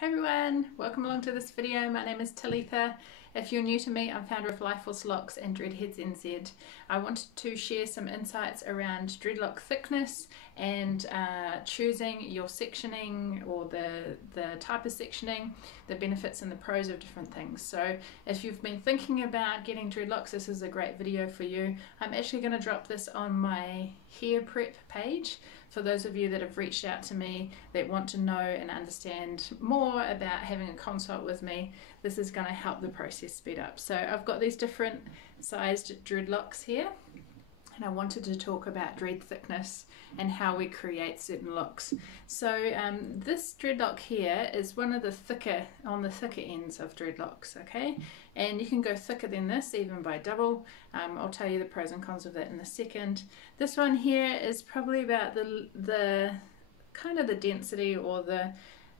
Hi everyone, welcome along to this video. My name is Talitha. If you're new to me, I'm founder of Life Force Locks and DREADHEADSNZ. I wanted to share some insights around dreadlock thickness and choosing your sectioning or the type of sectioning, the benefits and the pros of different things. So if you've been thinking about getting dreadlocks, this is a great video for you. I'm actually going to drop this on my hair prep page for those of you that have reached out to me that want to know and understand more about having a consult with me. This is going to help the process speed up. So I've got these different sized dreadlocks here, and I wanted to talk about dread thickness and how we create certain looks. So this dreadlock here is one of the thicker ends of dreadlocks, okay? And you can go thicker than this, even by double. I'll tell you the pros and cons of that in a second. This one here is probably about the kind of the density or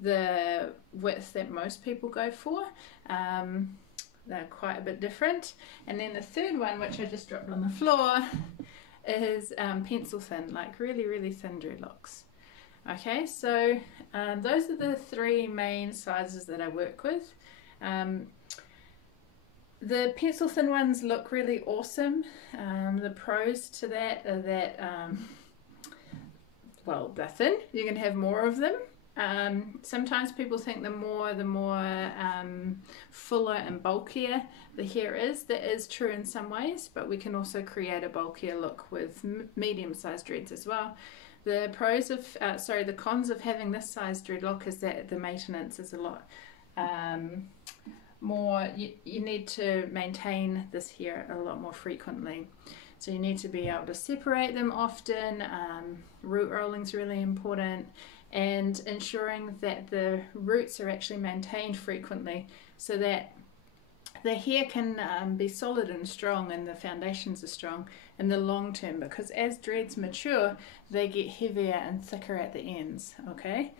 the width that most people go for. They're quite a bit different. And then the third one, which I just dropped on the floor, is pencil thin, like really thin dreadlocks. Okay, so those are the three main sizes that I work with. The pencil thin ones look really awesome. The pros to that are that, well, they're thin. You can have more of them. Sometimes people think the more fuller and bulkier the hair is. That is true in some ways, but we can also create a bulkier look with medium-sized dreads as well. The pros of, the cons of having this size dreadlock is that the maintenance is a lot more. You need to maintain this hair a lot more frequently. So you need to be able to separate them often. Root rolling is really important, and ensuring that the roots are actually maintained frequently so that the hair can be solid and strong and the foundations are strong in the long term, because as dreads mature they get heavier and thicker at the ends, okay?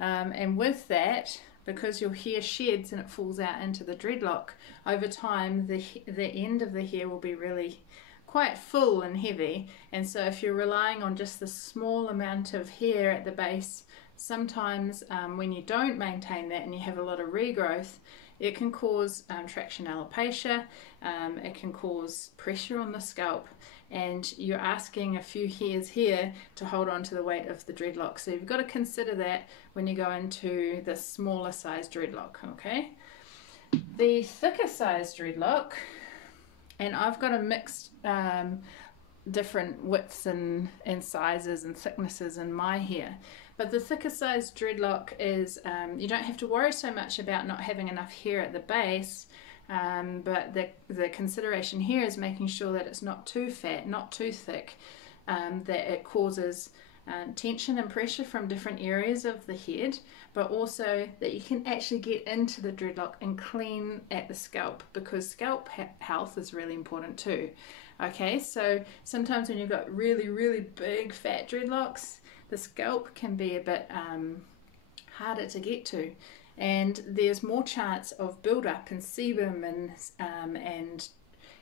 And with that, because your hair sheds and it falls out into the dreadlock, over time the end of the hair will be really quite full and heavy. And so if you're relying on just the small amount of hair at the base, sometimes when you don't maintain that and you have a lot of regrowth, it can cause traction alopecia, it can cause pressure on the scalp, and you're asking a few hairs here to hold on to the weight of the dreadlock. So you've got to consider that when you go into the smaller size dreadlock, okay? The thicker size dreadlock, and I've got a mixed different widths and sizes and thicknesses in my hair. But the thicker size dreadlock is, you don't have to worry so much about not having enough hair at the base, but the consideration here is making sure that it's not too fat, not too thick, that it causes tension and pressure from different areas of the head, but also that you can actually get into the dreadlock and clean at the scalp, because scalp health is really important too. Okay, so sometimes when you've got really big fat dreadlocks, the scalp can be a bit harder to get to, and there's more chance of build-up and sebum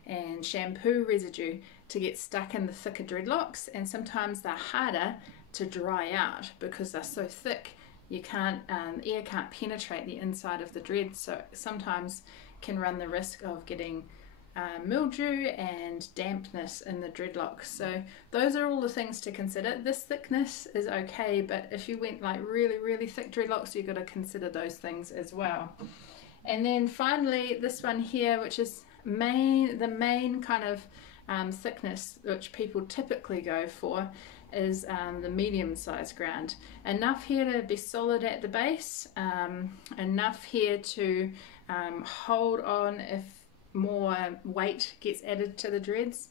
and shampoo residue to get stuck in the thicker dreadlocks, and sometimes they're harder to dry out because they're so thick you can't, air can't penetrate the inside of the dread, so sometimes can run the risk of getting mildew and dampness in the dreadlocks. So those are all the things to consider. This thickness is okay, but if you went like really thick dreadlocks, you've got to consider those things as well. And then finally this one here, which is the main kind of thickness which people typically go for, is the medium sized ground. Enough here to be solid at the base, enough here to hold on if more weight gets added to the dreads,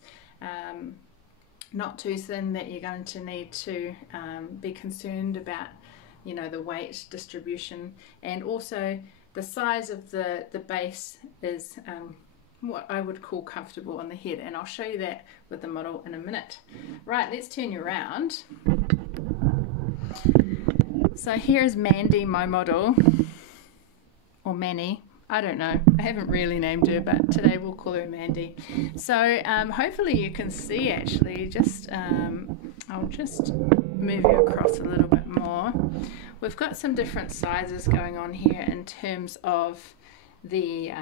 not too thin that you're going to need to be concerned about, you know, the weight distribution. And also the size of the base is what I would call comfortable on the head, and I'll show you that with the model in a minute. Right, let's turn you around. So here's Mandy, my model, or Manny, I don't know, I haven't really named her, but today we'll call her Mandy. So hopefully you can see, actually, just I'll just move you across a little bit more. We've got some different sizes going on here in terms of the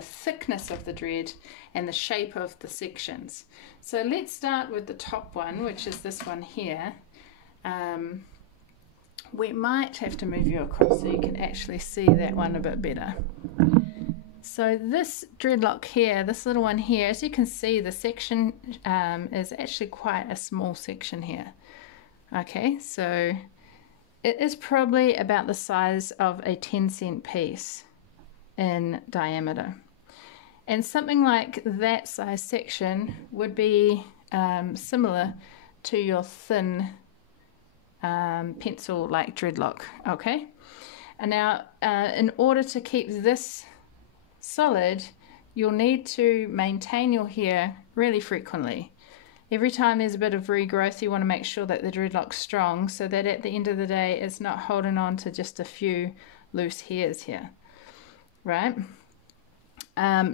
thickness of the dread and the shape of the sections. So let's start with the top one, which is this one here. We might have to move you across so you can actually see that one a bit better. So this dreadlock here, this little one here, as you can see, the section is actually quite a small section here. Okay, so it is probably about the size of a 10-cent piece in diameter. And something like that size section would be similar to your thin pencil like dreadlock. Okay, and now in order to keep this solid, you'll need to maintain your hair really frequently. Every time there's a bit of regrowth, you want to make sure that the dreadlock's strong so that at the end of the day it's not holding on to just a few loose hairs here, right?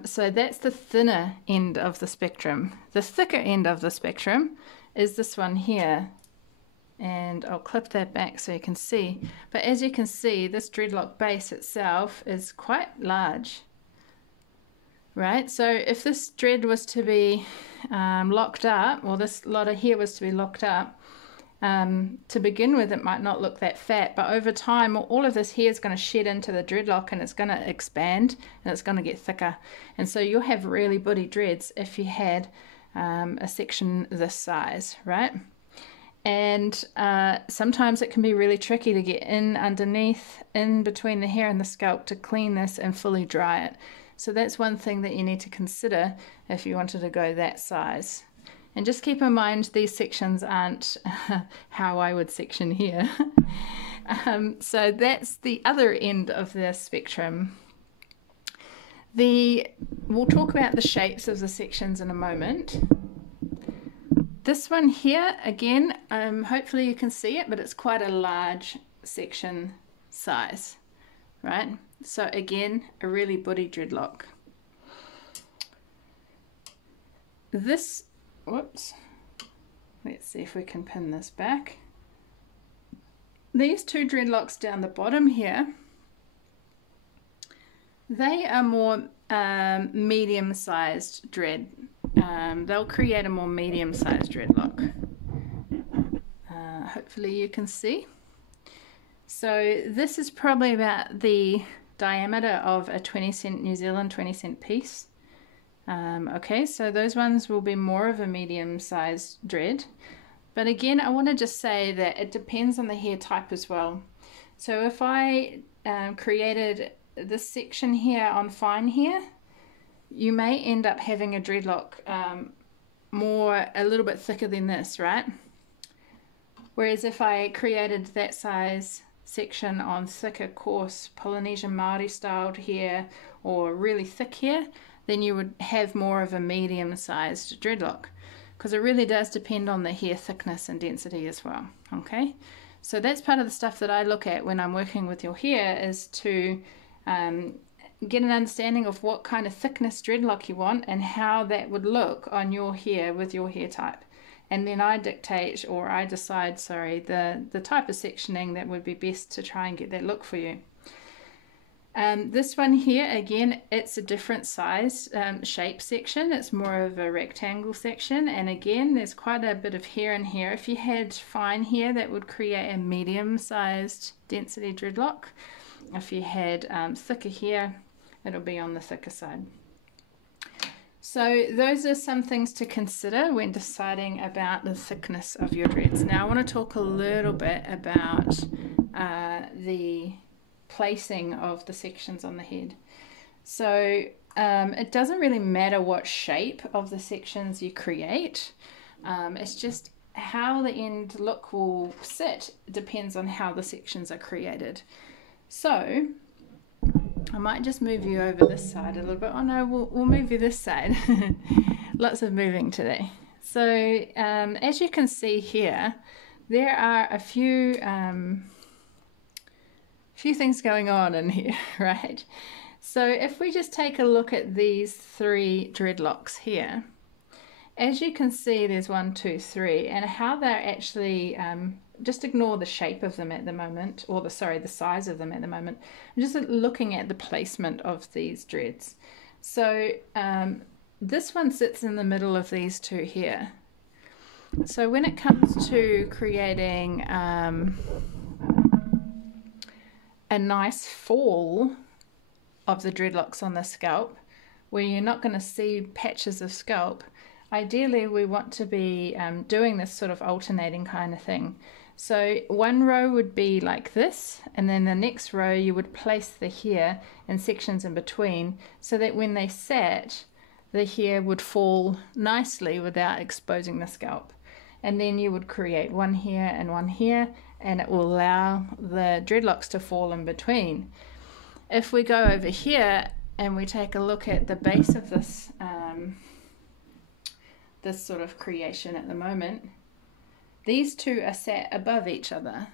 So that's the thinner end of the spectrum. The thicker end of the spectrum is this one here, and I'll clip that back so you can see. But as you can see, this dreadlock base itself is quite large. Right, so if this dread was to be locked up, or this lot of hair was to be locked up, to begin with it might not look that fat, but over time all of this hair is going to shed into the dreadlock and it's going to expand and it's going to get thicker. And so you'll have really booty dreads if you had a section this size, right? And sometimes it can be really tricky to get in underneath, in between the hair and the scalp to clean this and fully dry it. So that's one thing that you need to consider if you wanted to go that size. And just keep in mind these sections aren't how I would section here. So that's the other end of the spectrum. We'll talk about the shapes of the sections in a moment. This one here, again, hopefully you can see it, but it's quite a large section size, right? So again, a really booty dreadlock. This, whoops, let's see if we can pin this back. These two dreadlocks down the bottom here, they are more medium-sized dread. They'll create a more medium-sized dreadlock. Hopefully you can see. So this is probably about the diameter of a 20-cent New Zealand 20-cent piece. Okay, so those ones will be more of a medium-sized dread. But again, I want to just say that it depends on the hair type as well. So if I created this section here on fine hair, you may end up having a dreadlock a little bit thicker than this, right? Whereas if I created that size section on thicker, coarse Polynesian Māori styled hair or really thick hair, then you would have more of a medium-sized dreadlock, because it really does depend on the hair thickness and density as well. Okay, so that's part of the stuff that I look at when I'm working with your hair, is to get an understanding of what kind of thickness dreadlock you want and how that would look on your hair with your hair type. And then I dictate, or I decide, sorry, the type of sectioning that would be best to try and get that look for you. This one here, again, it's a different size shape section. It's more of a rectangle section. And again, there's quite a bit of hair in here. If you had fine hair, that would create a medium-sized density dreadlock. If you had thicker hair, it'll be on the thicker side. So those are some things to consider when deciding about the thickness of your dreads. Now I want to talk a little bit about the placing of the sections on the head. So it doesn't really matter what shape of the sections you create. It's just how the end look will sit depends on how the sections are created. So I might just move you over this side a little bit. Oh no, we'll move you this side. Lots of moving today. So as you can see here, there are a few things going on in here, right? So if we just take a look at these three dreadlocks here, as you can see, there's 1, 2, 3, and how they're actually, just ignore the shape of them at the moment, or the size of them at the moment. I'm just looking at the placement of these dreads. So this one sits in the middle of these two here. So when it comes to creating a nice fall of the dreadlocks on the scalp, where you're not going to see patches of scalp, ideally we want to be doing this sort of alternating kind of thing. So one row would be like this, and then the next row you would place the hair in sections in between, so that when they sat, the hair would fall nicely without exposing the scalp. And then you would create one here and one here, and it will allow the dreadlocks to fall in between. If we go over here and we take a look at the base of this this sort of creation at the moment, these two are sat above each other.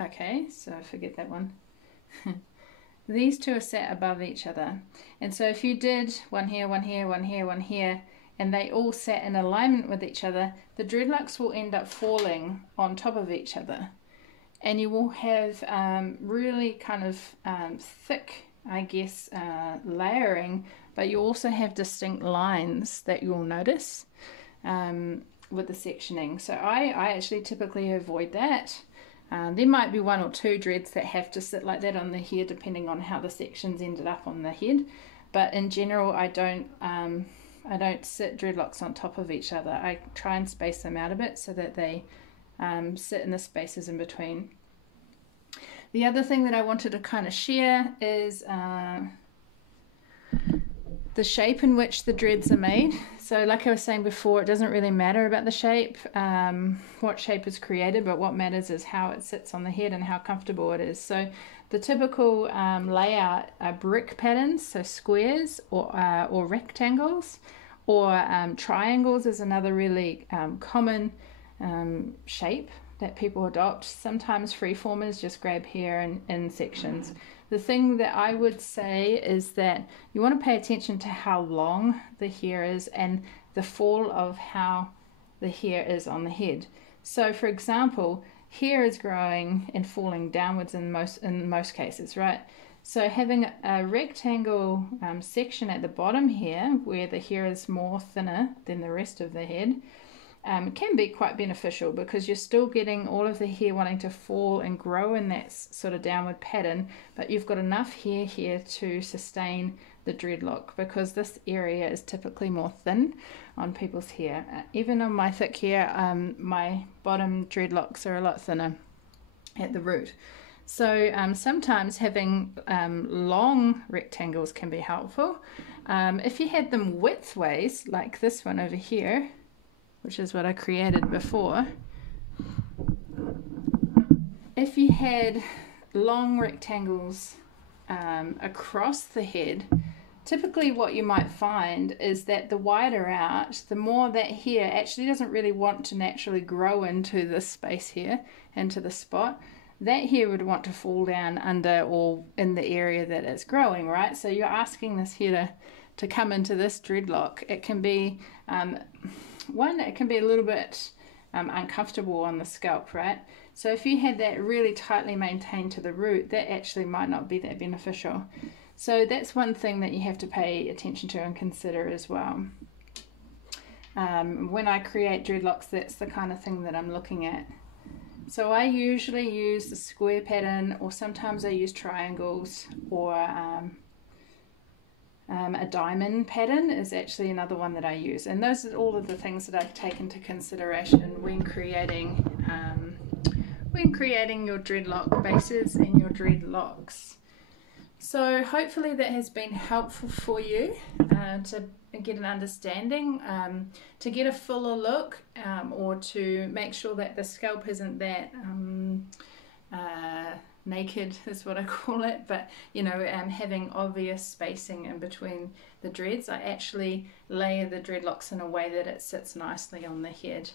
Okay, so forget that one. These two are sat above each other, and so if you did one here, one here, one here, one here, and they all sat in alignment with each other, the dreadlocks will end up falling on top of each other, and you will have really kind of thick, I guess, layering, but you also have distinct lines that you'll notice with the sectioning. So I actually typically avoid that. There might be 1 or 2 dreads that have to sit like that on the hair, depending on how the sections ended up on the head, but in general I don't sit dreadlocks on top of each other. I try and space them out a bit so that they sit in the spaces in between. The other thing that I wanted to kind of share is the shape in which the dreads are made. So like I was saying before, it doesn't really matter about the shape, what shape is created, but what matters is how it sits on the head and how comfortable it is. So the typical layout are brick patterns, so squares or rectangles, or triangles is another really common shape that people adopt. Sometimes freeformers just grab hair in sections. The thing that I would say is that you want to pay attention to how long the hair is and the fall of how the hair is on the head. So for example, hair is growing and falling downwards in most cases, right? So having a rectangle section at the bottom here, where the hair is more thinner than the rest of the head, can be quite beneficial, because you're still getting all of the hair wanting to fall and grow in that sort of downward pattern, but you've got enough hair here to sustain the dreadlock, because this area is typically more thin on people's hair. Even on my thick hair, my bottom dreadlocks are a lot thinner at the root. So sometimes having long rectangles can be helpful. If you had them widthways, like this one over here, which is what I created before, if you had long rectangles across the head, typically what you might find is that the wider out, the more that hair actually doesn't really want to naturally grow into this space here, into the spot. That hair would want to fall down under or in the area that it's growing, right? So you're asking this hair to come into this dreadlock. It can be it can be a little bit uncomfortable on the scalp, right? So if you had that really tightly maintained to the root, that actually might not be that beneficial. So that's one thing that you have to pay attention to and consider as well. When I create dreadlocks, that's the kind of thing that I'm looking at. So I usually use the square pattern, or sometimes I use triangles, or a diamond pattern is actually another one that I use, and those are all of the things that I take into consideration when creating your dreadlock bases and your dreadlocks. So hopefully that has been helpful for you to get an understanding, to get a fuller look, or to make sure that the scalp isn't that naked is what I call it, but you know, having obvious spacing in between the dreads. I actually layer the dreadlocks in a way that it sits nicely on the head.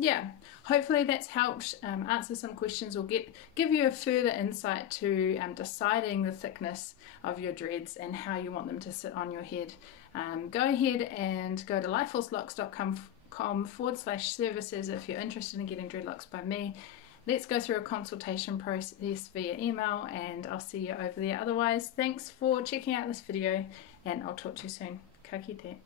Yeah, hopefully that's helped answer some questions or give you a further insight to deciding the thickness of your dreads and how you want them to sit on your head. Go ahead and go to lifeforcelocks.com/services if you're interested in getting dreadlocks by me. Let's go through a consultation process via email, and I'll see you over there. Otherwise, thanks for checking out this video, and I'll talk to you soon. Ka kite.